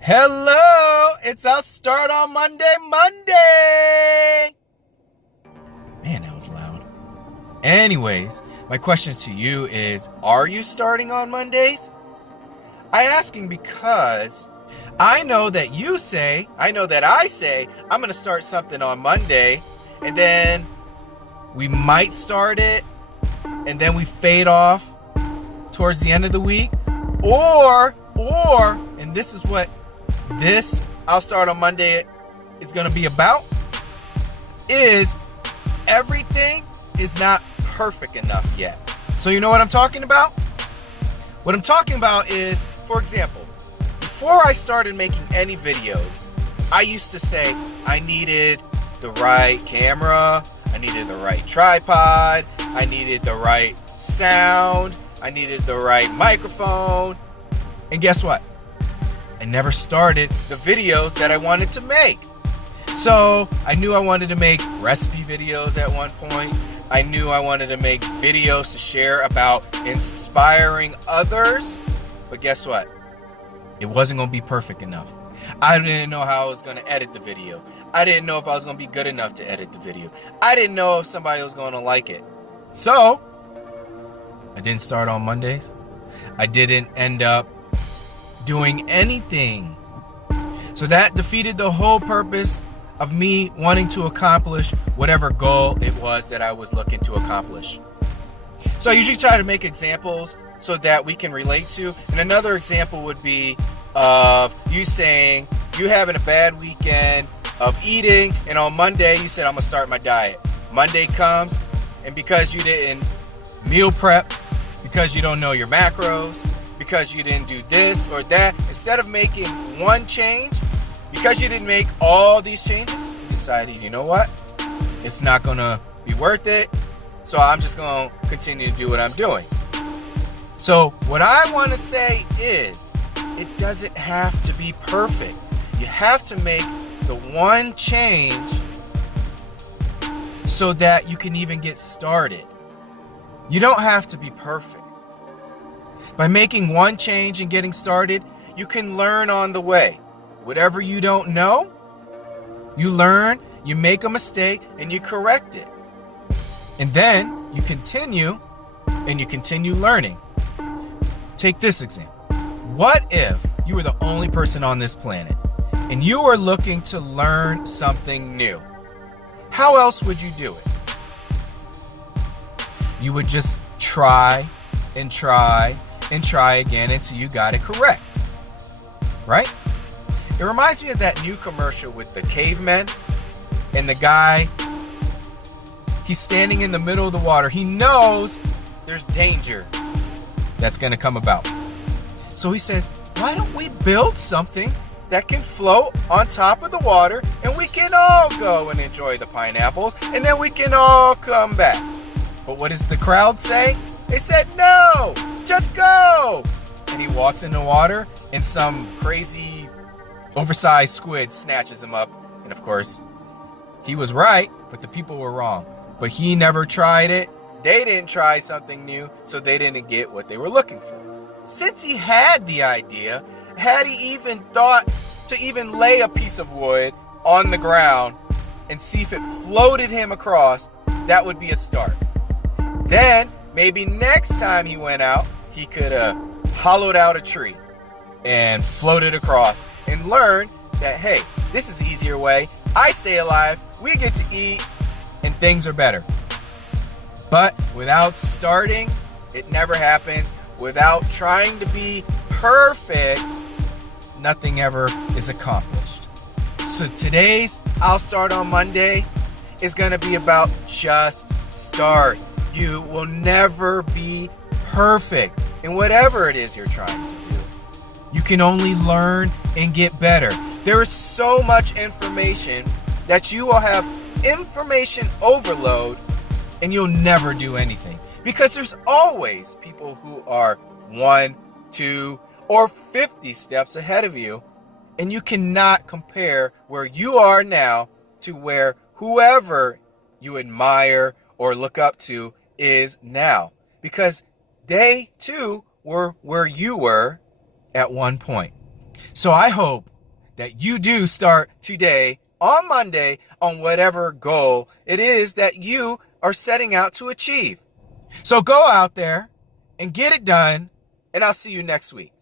Hello, it's I'll Start on Monday. Man, that was loud. Anyways, my question to you is, are you starting on Mondays? I'm asking because I know that I say, I'm going to start something on Monday, and then we might start it, and then we fade off towards the end of the week, or, and this is what this I'll Start on Monday is going to be about, is everything is not perfect enough yet. So you know what I'm talking about? What I'm talking about is, for example, before I started making any videos, I used to say I needed the right camera, I needed the right tripod, I needed the right sound, I needed the right microphone, and guess what? I never started the videos that I wanted to make. So I knew I wanted to make recipe videos at one point. I knew I wanted to make videos to share about inspiring others. But guess what? It wasn't going to be perfect enough. I didn't know how I was going to edit the video. I didn't know if I was going to be good enough to edit the video. I didn't know if somebody was going to like it. So I didn't start on Mondays. I didn't end up doing anything. So that defeated the whole purpose of me wanting to accomplish whatever goal it was that I was looking to accomplish. So I usually try to make examples so that we can relate to. And another example would be of you saying you having a bad weekend of eating, and on Monday you said, I'm gonna start my diet. Monday comes, and because you didn't meal prep, because you don't know your macros, because you didn't do this or that, instead of making one change, because you didn't make all these changes, you decided, you know what? It's not going to be worth it, so I'm just going to continue to do what I'm doing. So what I want to say is, it doesn't have to be perfect. You have to make the one change so that you can even get started. You don't have to be perfect. By making one change and getting started, you can learn on the way. Whatever you don't know, you learn, you make a mistake, and you correct it. And then you continue, and you continue learning. Take this example. What if you were the only person on this planet, and you were looking to learn something new? How else would you do it? You would just try and try and try again until you got it correct, right? It reminds me of that new commercial with the Cavemen, and the guy, he's standing in the middle of the water. He knows there's danger that's going to come about. So he says, why don't we build something that can float on top of the water, and we can all go and enjoy the pineapples, and then we can all come back. But what does the crowd say? They said, no, just go. And he walks in the water, and some crazy oversized squid snatches him up. And of course, he was right, but the people were wrong. But he never tried it. They didn't try something new, so they didn't get what they were looking for. Since he had the idea, had he even thought to even lay a piece of wood on the ground and see if it floated him across, that would be a start. Then, maybe next time he went out, he could have hollowed out a tree and floated across and learn that, hey, this is the easier way. I stay alive, we get to eat, and things are better. But without starting, it never happens. Without trying to be perfect, nothing ever is accomplished. So today's I'll Start on Monday is going to be about just start. You will never be perfect in whatever it is you're trying to do. You can only learn and get better. There is so much information that you will have information overload, and you'll never do anything. Because there's always people who are 1, 2, or 50 steps ahead of you, and you cannot compare where you are now to where whoever you admire or look up to is now, because they too were where you were at one point. So I hope that you do start today on Monday on whatever goal it is that you are setting out to achieve. So go out there and get it done, and I'll see you next week.